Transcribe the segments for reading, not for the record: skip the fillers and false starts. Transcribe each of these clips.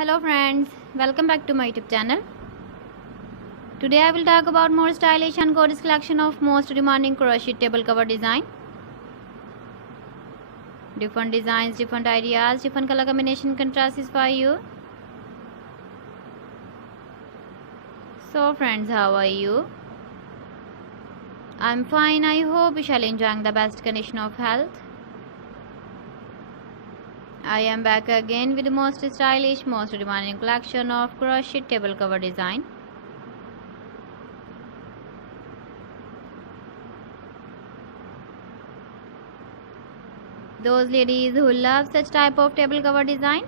Hello friends, welcome back to my YouTube channel. Today I will talk about more stylish and gorgeous collection of most demanding crochet table cover design. Different designs, different ideas, different color combination contrasts for you. So friends, how are you? I'm fine. I hope you shall enjoying the best condition of health. I am back again with the most stylish, most demanding collection of crochet table cover design. Those ladies who love such type of table cover design,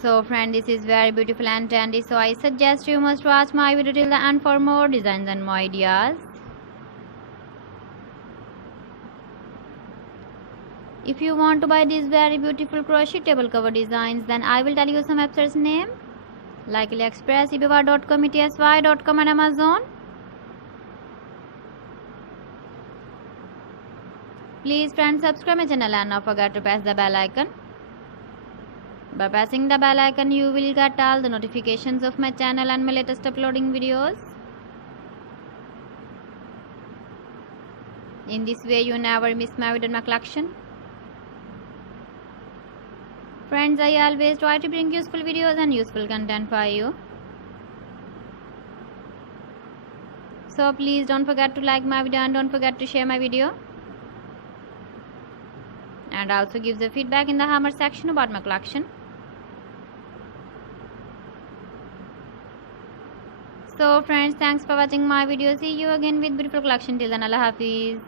so friend, this is very beautiful and trendy, so I suggest you must watch my video till the end for more designs and more ideas. If you want to buy these very beautiful crochet table cover designs, then I will tell you some websites name like AliExpress, eBay.com, ETSY.com and Amazon. Please friends, subscribe my channel and not forget to press the bell icon. By pressing the bell icon, you will get all the notifications of my channel and my latest uploading videos. In this way, you never miss my video in my collection. Friends, I always try to bring useful videos and useful content for you. So please don't forget to like my video and don't forget to share my video. And also give the feedback in the comment section about my collection. So friends, thanks for watching my video. See you again with beautiful collection. Till then, Allah Hafiz.